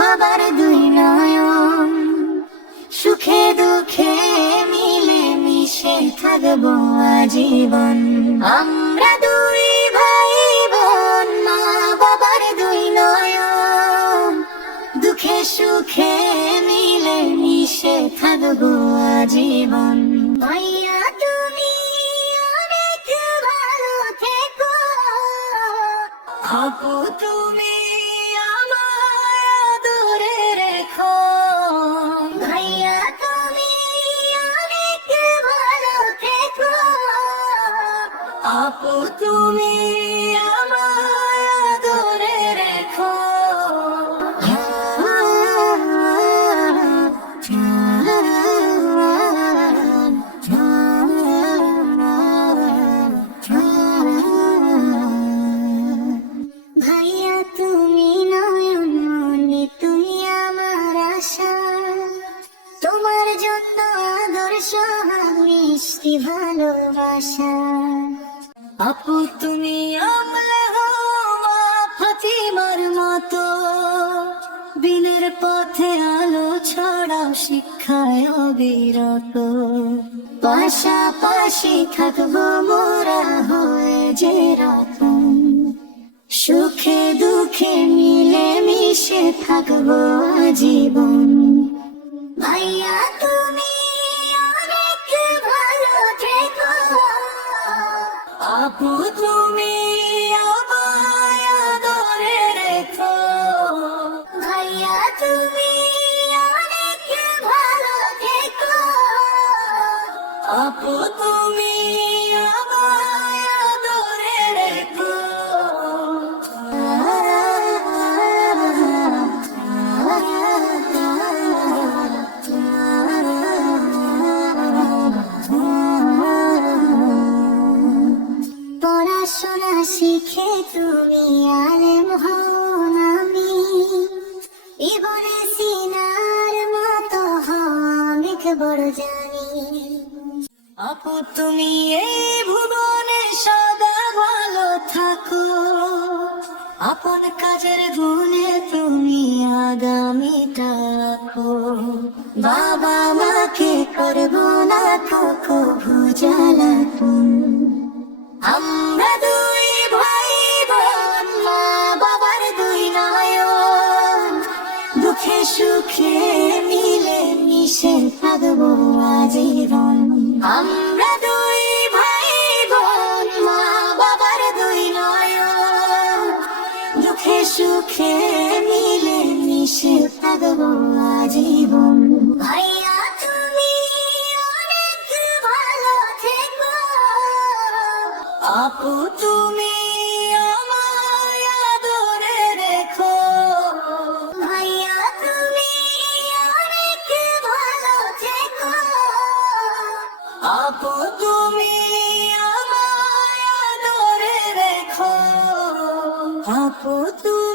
বাবার দুই নয়ন, সুখে দুঃখে মিলে মিশে থাকবো আজীবন। আমরা দুই ভাই বোন, মা বাবার দুই নয়ন, দুঃখে সুখে মিলে মিশে থাকবো আজীবন। ভাইয়া তুমি অনেক ভালো থেকো, আপু তুমি আমায় আদরে রেখো। ভাইয়া তুমি অনেক ভালো থেকো, আপু তুমি আমায় আদরে রেখো। ভাইয়া তুমি নয়ন মনি, তুমি আমার আশা, তোমার জন্য আদর্শ মিষ্টি ভালোবাসা। আপু তুমি আমলে হওয়া ফাতিমার মতো, দিনের পথে আলো ছড়াও শিক্ষায় অবিরত। পাশাপাশি থাকবো মোরা হয়ে যে রতন, সুখে দুঃখে মিলে মিশে থাকবো আজীবন। ভাইয়া তুমি অনেক ভালো থেকো, আপু তুমি আমায় আদরে রেখো। ভাইয়া তুমি অনেক ভালো থেকো, আপু তুমি আমায় আদরে রেখো। পড়াশোনা শিখে তুমি আলেম হও আমি, ইবনে সিনার মতো হও অনেক বড় জানি। আপু তুমি এই ভুবনে সদা ভালো থাকো, আপন কাজের গুণে তুমি আগামীটা রাখো। বাবা মাকে করবো না কখো ভুজালাতুন, আমরা দুই ভাই বোন, মা বাবার দুই নয়ন, দুঃখে সুখে মিলে মিশে থাকবো আজীবন। আমরা দুই ভাই বোন, মা বাবার দুই নয়ন, দুঃখে সুখে মিলে মিশে থাকবো আজীবন। ভাইয়া তুমি অনেক ভালো থেকো, আপু তুমি আমায় আদরে রেখো। ভাইয়া তুমি অনেক ভালো থেকো, আপু তুমি আমায় আদরে রেখো। আপু তুমি